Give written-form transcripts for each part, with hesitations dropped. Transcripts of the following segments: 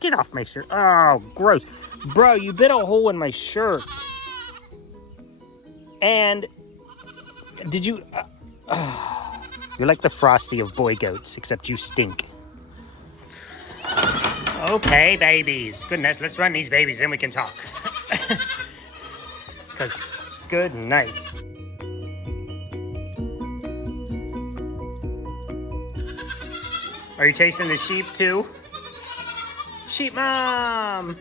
Get off my shirt. Oh, gross. Bro, you bit a hole in my shirt. And did you... you're like the Frosty of boy goats, except you stink. Okay, babies. Goodness, let's run these babies, then we can talk. Because, good night. Are you chasing the sheep too? Sheep mom!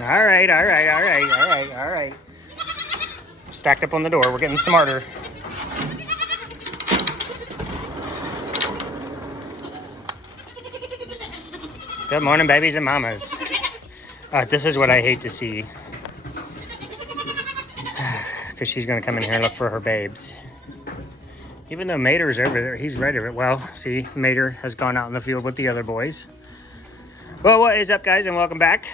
All right. Stacked up on the door, we're getting smarter. Good morning, babies and mamas. This is what I hate to see. Because she's gonna come in here and look for her babes. Even though Mater's over there, he's ready. Well, see, Mater has gone out in the field with the other boys. Well, what is up, guys, and welcome back.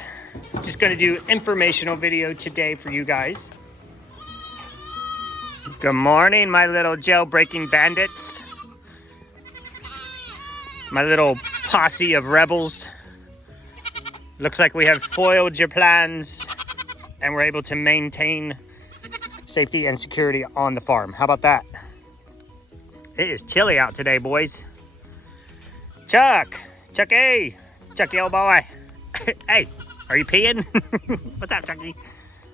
Just gonna do informational video today for you guys. Good morning, my little jailbreaking bandits. My little posse of rebels. Looks like we have foiled your plans and we're able to maintain safety and security on the farm. How about that? It is chilly out today, boys. Chucky, old boy. Hey, are you peeing? What's up, Chucky?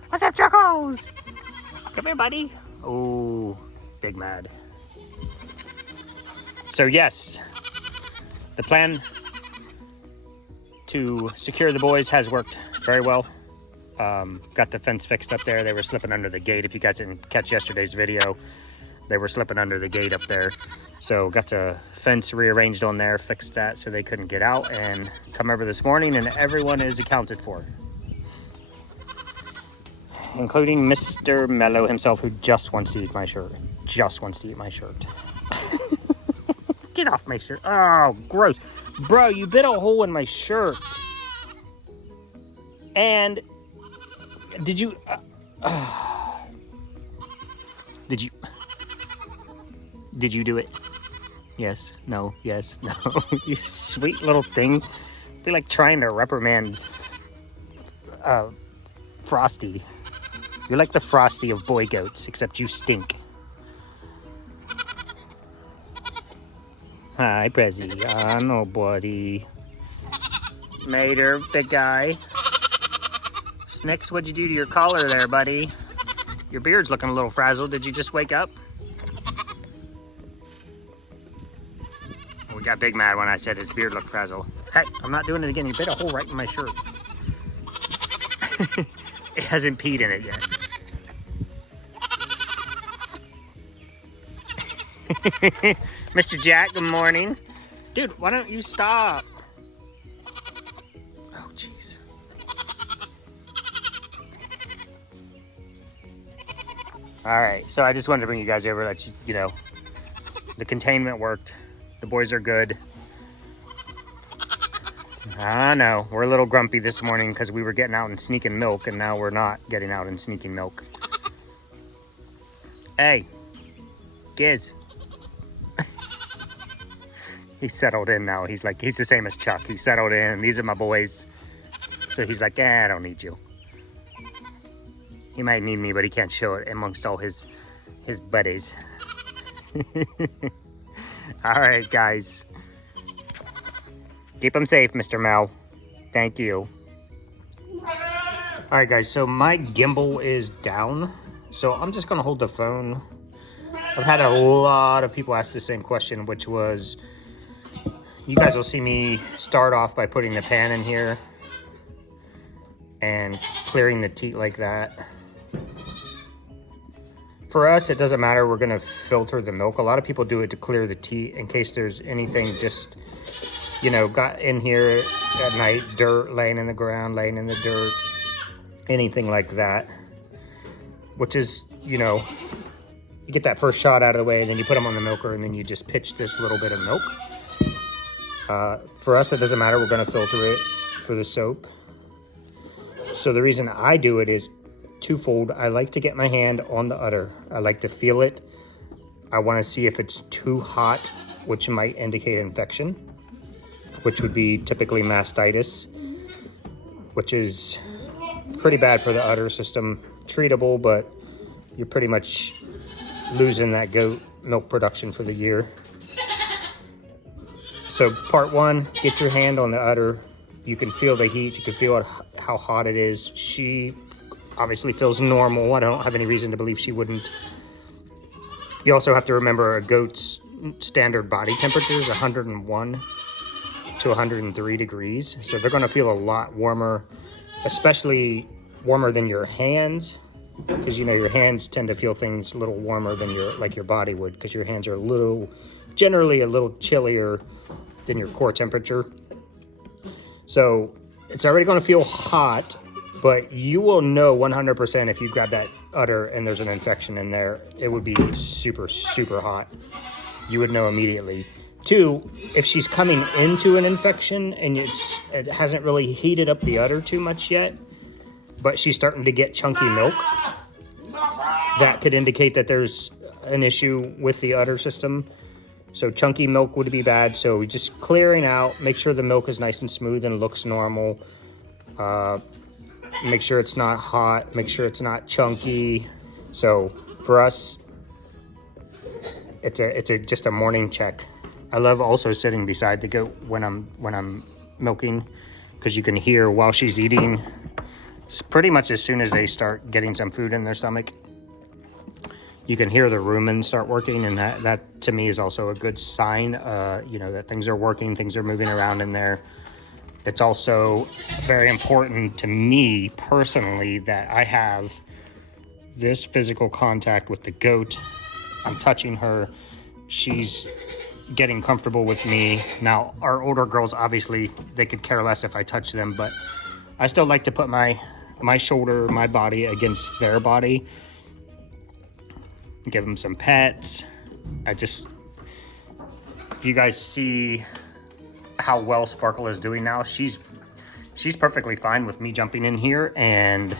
What's up, Chuckles? Come here, buddy. Oh, big mad. So yes, the plan to secure the boys has worked very well. Got the fence fixed up there. They were slipping under the gate. If you guys didn't catch yesterday's video, they were slipping under the gate up there. So got the fence rearranged on there, fixed that so they couldn't get out, and come over this morning and everyone is accounted for. Including Mr. Mello himself, who just wants to eat my shirt. Get off my shirt. Oh, gross. Bro, you bit a hole in my shirt. And did you... Did you do it? Yes, no, yes, no. You sweet little thing. Be like trying to reprimand Frosty. You're like the Frosty of boy goats, except you stink. Hi, Prezi. Nobody. Mater, big guy. Snicks, what'd you do to your collar there, buddy? Your beard's looking a little frazzled. Did you just wake up? We got big mad when I said his beard looked frazzled. Hey, I'm not doing it again. You bit a hole right in my shirt. It hasn't peed in it yet. Mr. Jack, good morning. Dude, why don't you stop? Oh, jeez. All right, so I just wanted to bring you guys over, let you know, the containment worked. The boys are good. I know, we're a little grumpy this morning because we were getting out and sneaking milk, and now we're not getting out and sneaking milk. Hey, Giz. He's settled in now. He's the same as Chuck. He's settled in. These are my boys. So he's like, I don't need you. He might need me, but he can't show it amongst all his buddies. All right, guys. Keep them safe, Mr. Mel. Thank you. All right, guys. So my gimbal is down. So I'm just going to hold the phone. I've had a lot of people ask the same question, which was, you guys will see me start off by putting the pan in here and clearing the teat like that. For us, it doesn't matter. We're gonna filter the milk. A lot of people do it to clear the teat in case there's anything just, you know, got in here at night, dirt laying in the ground, laying in the dirt, anything like that. Which is, you know, you get that first shot out of the way, and then you put them on the milker, and then you just pitch this little bit of milk. For us, it doesn't matter. We're gonna filter it for the soap. So the reason I do it is twofold. I like to get my hand on the udder. I like to feel it. I want to see if it's too hot, which might indicate infection. which would be typically mastitis, which is pretty bad for the udder system. Treatable, but you're pretty much losing that goat milk production for the year. So part one, get your hand on the udder. You can feel the heat, you can feel how hot it is. She obviously feels normal. I don't have any reason to believe she wouldn't. You also have to remember a goat's standard body temperature is 101 to 103 degrees. So they're gonna feel a lot warmer, especially warmer than your hands, because you know your hands tend to feel things a little warmer than your body would, because your hands are generally a little chillier than your core temperature. So it's already going to feel hot, but you will know 100% if you grab that udder and there's an infection in there. It would be super, super hot. You would know immediately. Two, if she's coming into an infection and it hasn't really heated up the udder too much yet, but she's starting to get chunky milk, that could indicate that there's an issue with the udder system. So chunky milk would be bad. So just clearing out, make sure the milk is nice and smooth and looks normal. Make sure it's not hot, make sure it's not chunky. So for us, it's just a morning check. I love also sitting beside the goat when I'm milking, because you can hear while she's eating. Pretty much as soon as they start getting some food in their stomach, you can hear the rumen start working, and that to me is also a good sign, you know, that things are working, things are moving around in there. It's also very important to me personally that I have this physical contact with the goat. I'm touching her, she's getting comfortable with me. Now, our older girls, obviously, they could care less if I touch them, but I still like to put my shoulder, my body against their body. Give them some pets. If you guys see how well Sparkle is doing now, she's perfectly fine with me jumping in here and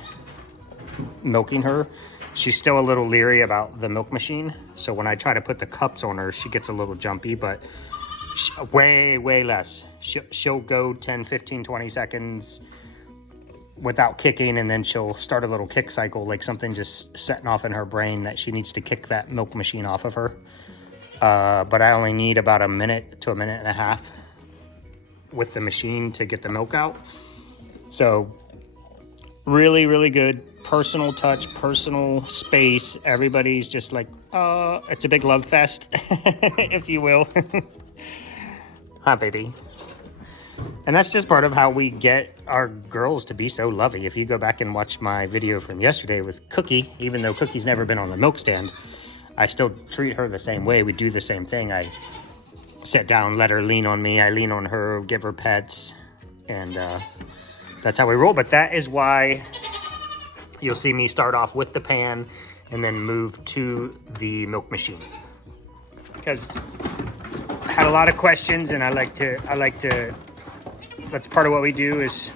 milking her. She's still a little leery about the milk machine. So when I try to put the cups on her, she gets a little jumpy, but way less. She'll go 10, 15, 20 seconds without kicking, and then she'll start a little kick cycle, like something just setting off in her brain that she needs to kick that milk machine off of her. But I only need about a minute to a minute and a half with the machine to get the milk out. So really, really good personal touch, personal space. Everybody's just like, it's a big love fest, if you will. Hi, baby. And that's just part of how we get our girls to be so lovey. If you go back and watch my video from yesterday with Cookie, even though Cookie's never been on the milk stand, I still treat her the same way. We do the same thing. I sit down, let her lean on me. I lean on her, give her pets, and that's how we roll. But that is why you'll see me start off with the pan and then move to the milk machine. Because I had a lot of questions, and I like to, that's part of what we do, is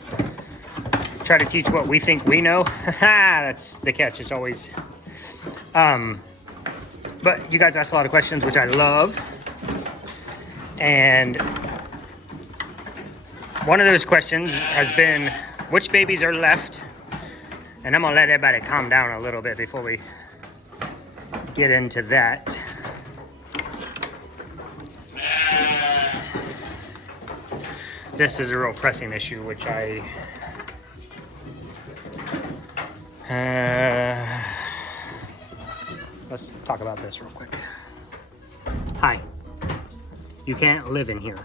try to teach what we think we know. That's the catch. It's always, but you guys asked a lot of questions, which I love. And one of those questions has been, which babies are left? And I'm gonna let everybody calm down a little bit before we get into that. This is a real pressing issue, which let's talk about this real quick. Hi, you can't live in here,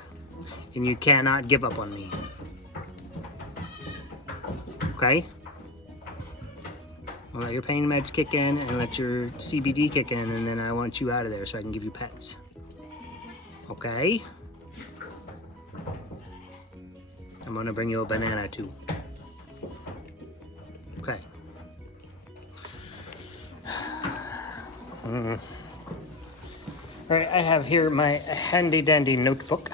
and you cannot give up on me, okay? I'll let your pain meds kick in and let your CBD kick in, and then I want you out of there so I can give you pets, okay? I'm gonna bring you a banana too. Okay. All right, I have here my handy dandy notebook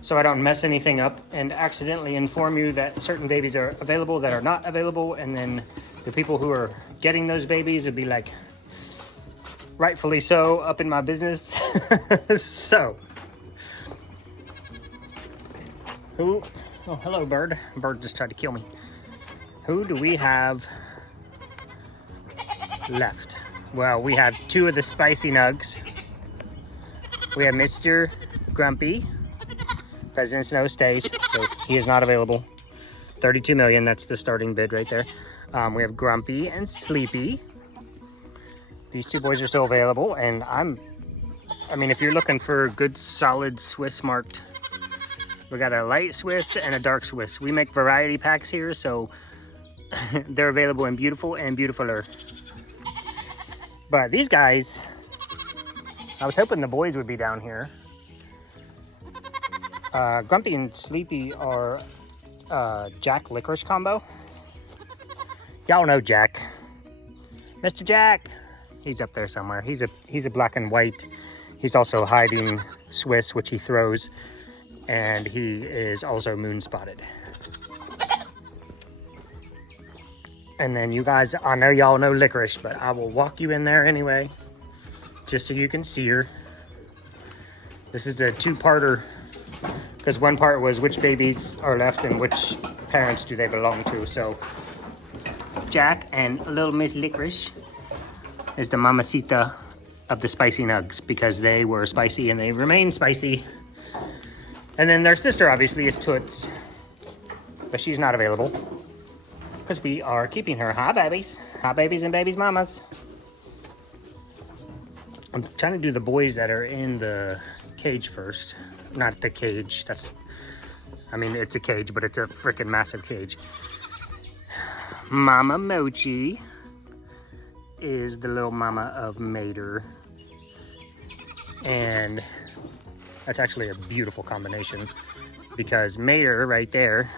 so I don't mess anything up and accidentally inform you that certain babies are available that are not available, and then the people who are getting those babies would be like, rightfully so, up in my business. So Who? Oh, hello, bird. Bird just tried to kill me. Who do we have left? Well, we have two of the spicy nugs. We have Mr. Grumpy. President Snow stays, so he is not available. 32 million, that's the starting bid right there. We have Grumpy and Sleepy. These two boys are still available, and I mean, if you're looking for good, solid Swiss marked, we got a light Swiss and a dark Swiss. We make variety packs here, so they're available in beautiful and beautifuler. But these guys, I was hoping the boys would be down here. Grumpy and Sleepy are Jack Licorice combo. Y'all know Jack. Mr. Jack. He's up there somewhere. He's a black and white. He's also hiding Swiss, which he throws. And he is also moon spotted. And then you guys, I know y'all know Licorice, but I will walk you in there anyway, just so you can see her. This is a two-parter, because one part was which babies are left and which parents do they belong to. So Jack and little Miss Licorice is the mamacita of the spicy nugs, because they were spicy and they remain spicy. And then their sister obviously is Toots, but she's not available because we are keeping her. Hi babies and babies mamas. I'm trying to do the boys that are in the cage first. Not the cage, I mean, it's a cage, but it's a freaking massive cage. Mama Mochi is the little mama of Mater. And that's actually a beautiful combination, because Mater right there.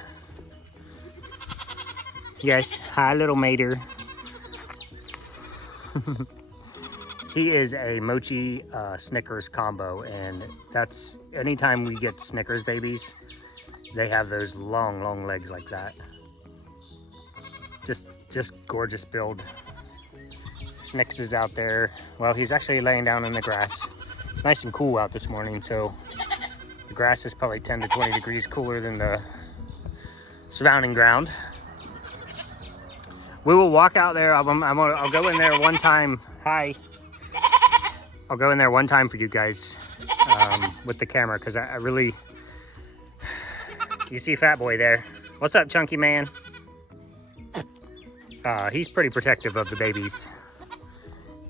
Yes, hi little Mater. He is a Mochi Snickers combo, and that's anytime we get Snickers babies, they have those long legs like that. Just gorgeous build. Snicks is out there. Well, he's actually laying down in the grass. It's nice and cool out this morning, so the grass is probably 10 to 20 degrees cooler than the surrounding ground. We will walk out there. I'll go in there one time. Hi. I'll go in there one time for you guys with the camera, because I really... You see Fat Boy there. What's up, chunky man? He's pretty protective of the babies,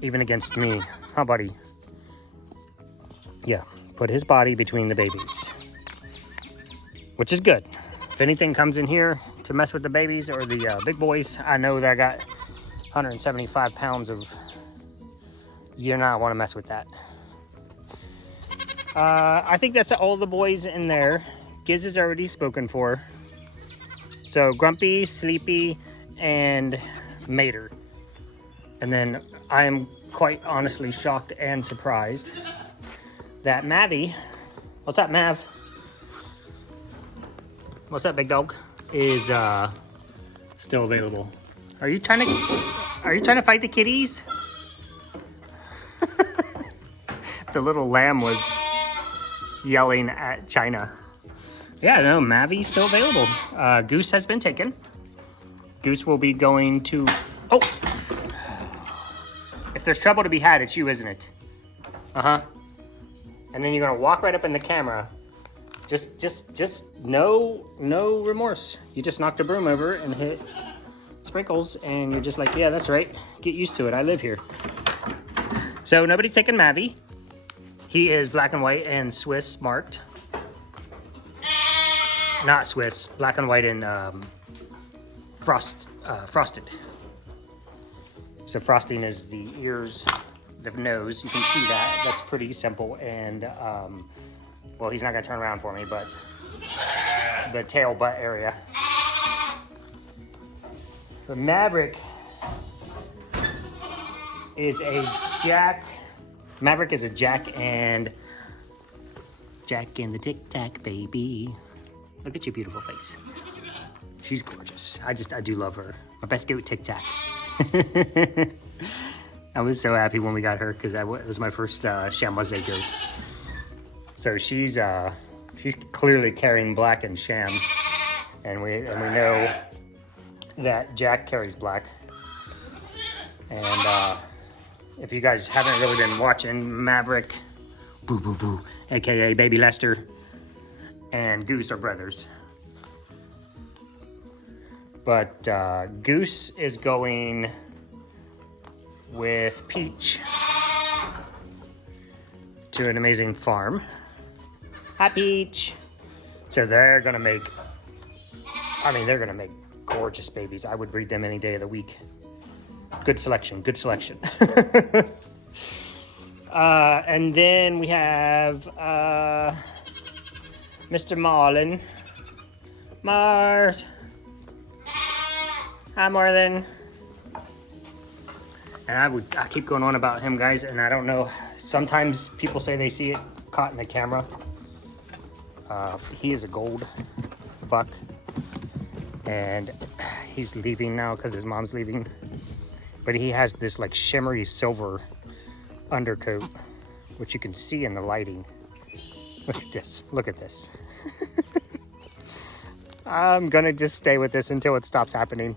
even against me. Huh, buddy? Yeah, put his body between the babies, which is good. If anything comes in here to mess with the babies or the big boys, I know that I got 175 pounds of... You not want to mess with that. I think that's all the boys in there. Giz is already spoken for. So Grumpy, Sleepy, and Mater. And then I am quite honestly shocked and surprised that Mavi, what's up Mav? What's up big dog? Is still available. Are you trying to fight the kitties? The little lamb was yelling at China. Yeah, no, Mavi's still available. Goose has been taken. Goose will be going to... Oh! If there's trouble to be had, it's you, isn't it? Uh-huh. And then you're gonna walk right up in the camera. Just no remorse. You just knocked a broom over and hit Sprinkles, and you're just like, yeah, that's right. Get used to it, I live here. So nobody's taking Mavi. He is black and white and Swiss marked. Not Swiss, black and white and frosted. So frosting is the ears, the nose. You can see that. That's pretty simple. And well, he's not gonna turn around for me, but the tail butt area. The Maverick is a Jack. Maverick is a Jack and the Tic Tac baby. Look at your beautiful face. She's gorgeous. I do love her. My best goat, Tic Tac. I was so happy when we got her, because it was my first chamois goat. So she's clearly carrying black and sham, and we know that Jack carries black. And if you guys haven't really been watching, Maverick, boo boo boo, aka Baby Lester, and Goose are brothers. But Goose is going with Peach to an amazing farm. Hi, Peach. So they're gonna make, they're gonna make gorgeous babies. I would breed them any day of the week. Good selection, good selection. And then we have Mr. Marlin. Mars. Hi, Marlin. And I keep going on about him, guys, and I don't know. Sometimes people say they see it caught in the camera. He is a gold buck, and he's leaving now because his mom's leaving. But he has this like shimmery silver undercoat, which you can see in the lighting. Look at this, look at this. I'm gonna just stay with this until it stops happening,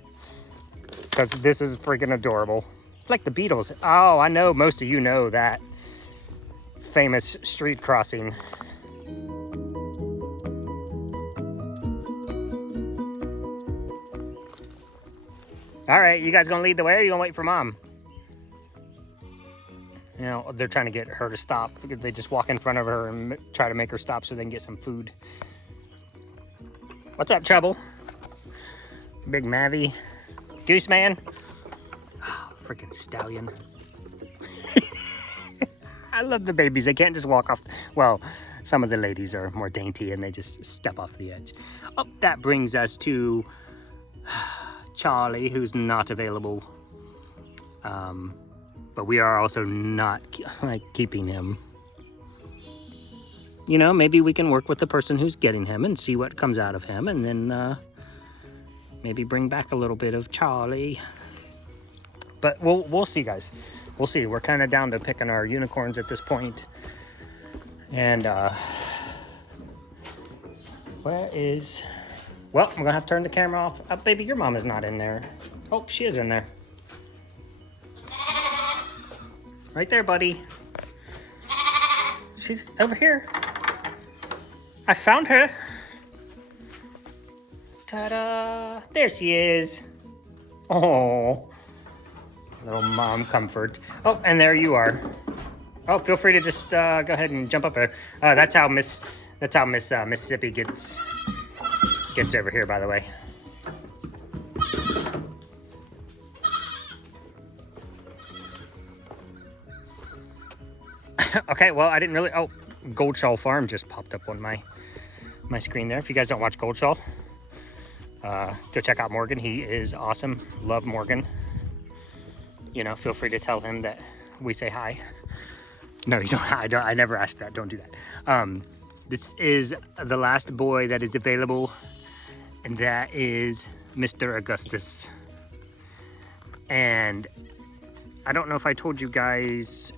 because this is freaking adorable. It's like the Beatles. Oh, I know most of you know that famous street crossing. All right, you guys gonna lead the way, or you gonna wait for Mom? You know, they're trying to get her to stop. They just walk in front of her and try to make her stop so they can get some food. What's up, Trouble? Big Mavi. Goose Man. Oh, freaking stallion. I love the babies. They can't just walk off. Well, some of the ladies are more dainty and they just step off the edge. Oh, that brings us to Charlie, who's not available. But we are also not keeping him. You know, maybe we can work with the person who's getting him and see what comes out of him, and then maybe bring back a little bit of Charlie. But we'll see, guys. We'll see. We're kind of down to picking our unicorns at this point. And where is... Well, I'm gonna have to turn the camera off. Oh, baby, your mom is not in there. Oh, she is in there. Right there, buddy. She's over here. I found her. Ta-da! There she is. Oh, little mom comfort. Oh, and there you are. Oh, feel free to just go ahead and jump up there. That's how Miss Mississippi gets over here, by the way. Okay, well, I didn't really... Oh, Goldshaw Farm just popped up on my screen there. If you guys don't watch Goldshaw, go check out Morgan. He is awesome. Love Morgan. You know, feel free to tell him that we say hi. No, you don't. I never asked that. Don't do that. This is the last boy that is available, and that is Mr. Augustus. And I don't know if I told you guys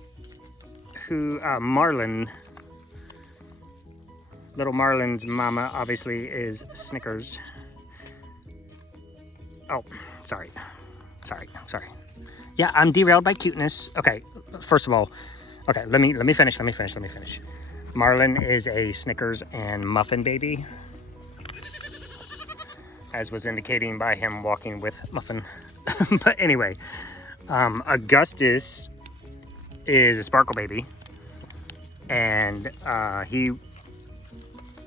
who Marlin, little Marlin's mama obviously is Snickers. Oh, sorry. Yeah, I'm derailed by cuteness. Okay, first of all, okay, let me finish. Marlin is a Snickers and Muffin baby, as was indicating by him walking with Muffin. But anyway, Augustus is a Sparkle baby, and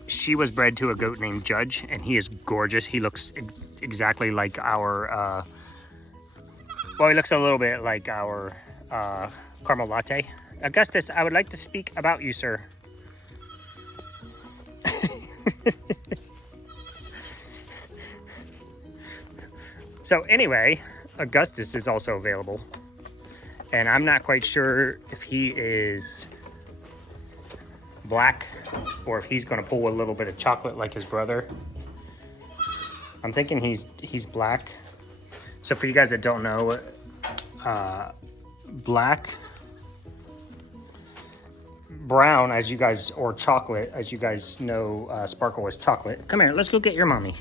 she was bred to a goat named Judge, and he is gorgeous. He looks exactly like our well, he looks a little bit like our caramel latte. Augustus, I would like to speak about you, sir. So anyway, Augustus is also available, and I'm not quite sure if he is black or if he's going to pull a little bit of chocolate like his brother. I'm thinking he's black. So for you guys that don't know, brown, as you guys, or chocolate, as you guys know, Sparkle is chocolate. Come here, let's go get your mommy.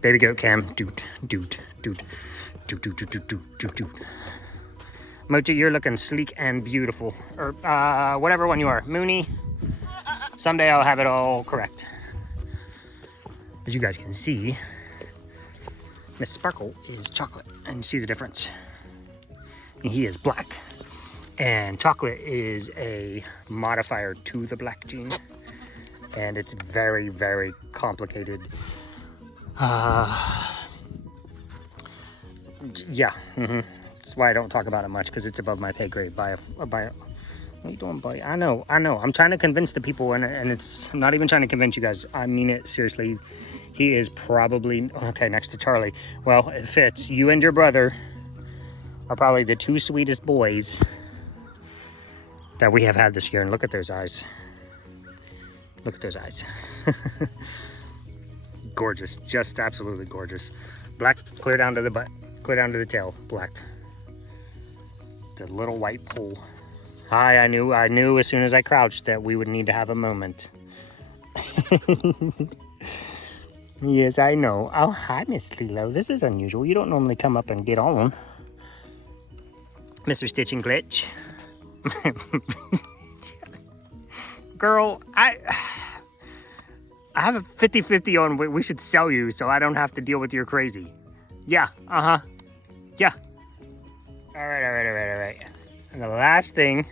Baby goat Cam, doot, doot, doot, doot, doot, doot, doot, doot, doot. Mochi, you're looking sleek and beautiful. Or whatever one you are. Mooney, someday I'll have it all correct. As you guys can see, Miss Sparkle is chocolate, and you see the difference. And he is black. And chocolate is a modifier to the black gene. And it's very, very complicated. Yeah, that's why I don't talk about it much, because it's above my pay grade. What are you doing, buddy? I know. I'm trying to convince the people, and I'm not even trying to convince you guys. I mean it seriously. He is probably, okay, next to Charlie. Well, it fits. You and your brother are probably the two sweetest boys that we have had this year. And look at those eyes. Look at those eyes. Gorgeous, just absolutely gorgeous. Black, clear down to the butt, clear down to the tail, black. The little white pole. Hi, I knew as soon as I crouched that we would need to have a moment. Yes, I know. Oh, hi, Miss Lilo. This is unusual. You don't normally come up and get on. Mr. Stitch and Glitch. Girl, I have a 50-50 on we should sell you so I don't have to deal with your crazy. Yeah, yeah. All right. And the last thing,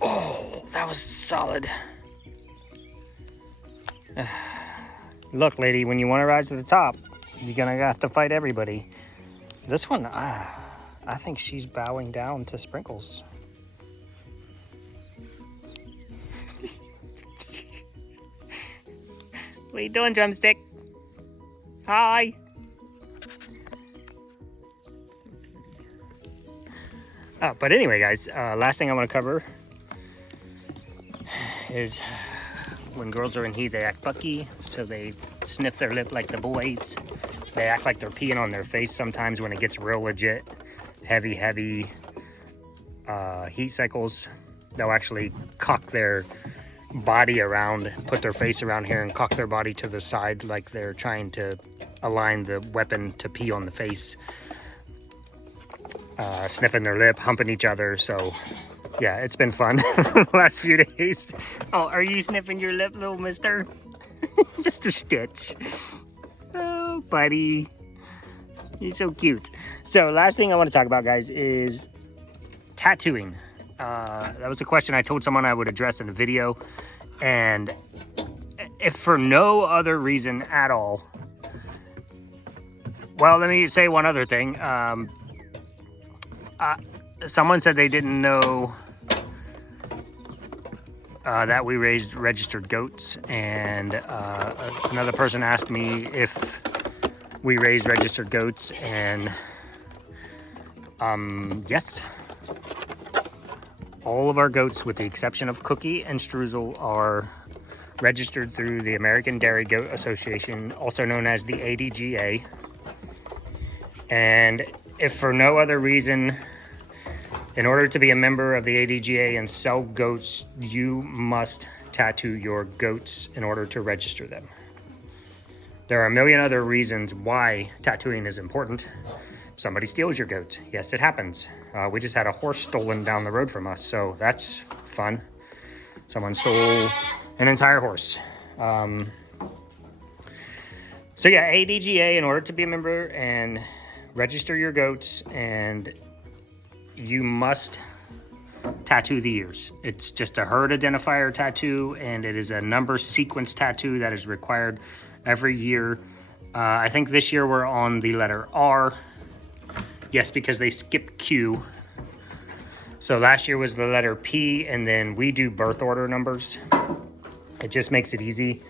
oh, that was solid. Look, lady, when you want to rise to the top, you're gonna have to fight everybody. This one, I think she's bowing down to Sprinkles. What are you doing, Drumstick? Hi. But anyway, guys, last thing I want to cover is when girls are in heat, they act bucky, so they sniff their lip like the boys. They act like they're peeing on their face sometimes when it gets real legit. Heavy heat cycles. They'll actually cock their body around, put their face around here and cock their body to the side like they're trying to align the weapon to pee on the face. Sniffing their lip, humping each other. So yeah, it's been fun the last few days. Oh, are you sniffing your lip, little mister? Mr. Stitch. Oh, buddy. You're so cute. So last thing I want to talk about, guys, is tattooing. That was a question I told someone I would address in a video. And if for no other reason at all, well, let me say one other thing. Someone said they didn't know that we raised registered goats, and another person asked me if we raised registered goats, and yes. All of our goats, with the exception of Cookie and Streusel, are registered through the American Dairy Goat Association, also known as the ADGA. And if for no other reason, in order to be a member of the ADGA and sell goats, you must tattoo your goats in order to register them. There are a million other reasons why tattooing is important. Somebody steals your goat. Yes, it happens. We just had a horse stolen down the road from us, so that's fun. Someone stole an entire horse. So yeah, ADGA, in order to be a member and register your goats, and you must tattoo the ears. It's just a herd identifier tattoo, and it is a number sequence tattoo that is required every year. I think this year we're on the letter R. Yes, because they skipped Q. So last year was the letter P, and then we do birth order numbers. It just makes it easy.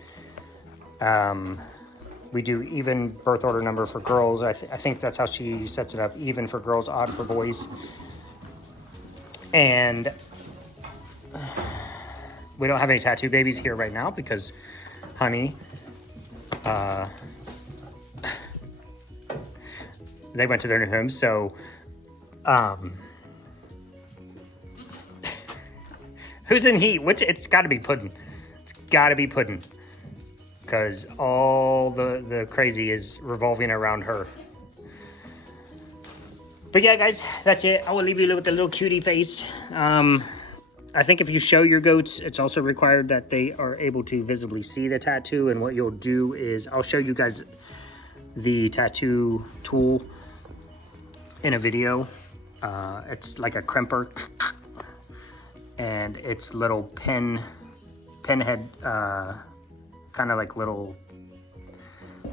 We do even birth order number for girls. I think that's how she sets it up. Even for girls, odd for boys. And we don't have any tattoo babies here right now because Honey, they went to their new home. So Who's in heat? Which? It's got to be Puddin'. It's got to be Puddin'. Because all the crazy is revolving around her. But yeah, guys, that's it. I will leave you with a little cutie face. I think if you show your goats, it's also required that they are able to visibly see the tattoo. And what you'll do is, I'll show you guys the tattoo tool in a video. It's like a crimper. And it's little pinhead, kind of like little,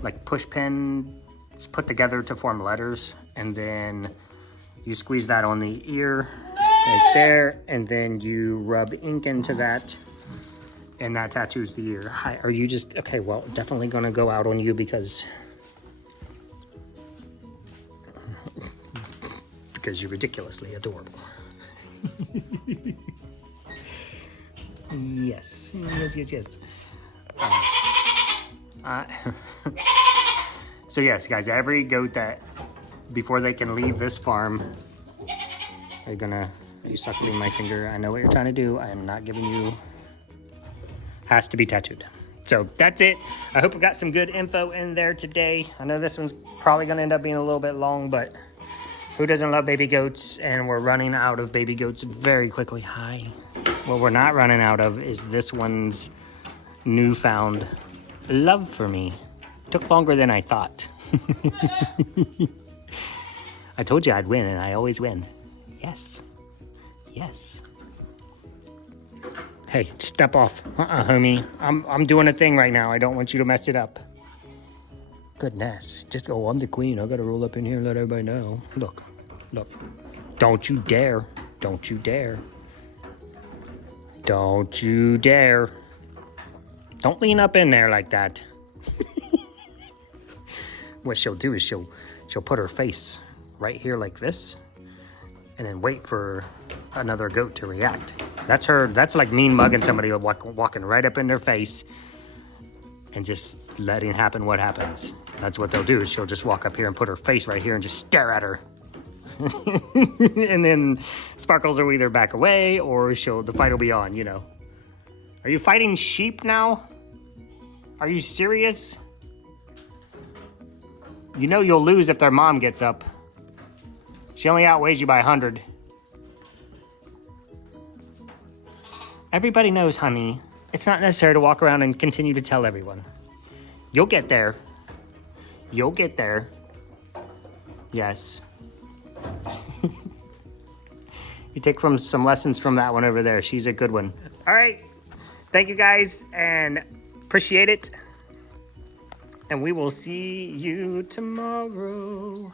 like push pins put together to form letters. And then you squeeze that on the ear right there, and then you rub ink into that, and that tattoos the ear. Hi, are you just, okay, well, definitely gonna go out on you because you're ridiculously adorable. Yes. So yes, guys, every goat that, before they can leave this farm, are you suckling my finger? I know what you're trying to do. I am not giving you, has to be tattooed. So that's it. I hope we got some good info in there today. I know this one's probably gonna end up being a little bit long, but who doesn't love baby goats? And we're running out of baby goats very quickly. Hi. What we're not running out of is this one's newfound love for me. Took longer than I thought. I told you I'd win, and I always win. Yes. Yes. Hey, step off. Homie. I'm doing a thing right now. I don't want you to mess it up. Goodness. Just, oh, I'm the queen. I gotta roll up in here and let everybody know. Look. Look. Don't you dare. Don't you dare. Don't you dare. Don't lean up in there like that. What she'll do is she'll put her face right here like this, and then wait for another goat to react. That's her. That's like mean mugging somebody, walking right up in their face and just letting happen what happens. That's what they'll do, is she'll just walk up here and put her face right here and just stare at her. And then Sparkles will either back away or the fight will be on, you know. Are you fighting sheep now? Are you serious? You know you'll lose if their mom gets up. She only outweighs you by 100. Everybody knows, honey. It's not necessary to walk around and continue to tell everyone. You'll get there. You'll get there. Yes. You take some lessons from that one over there. She's a good one. All right. Thank you guys, and appreciate it. And we will see you tomorrow.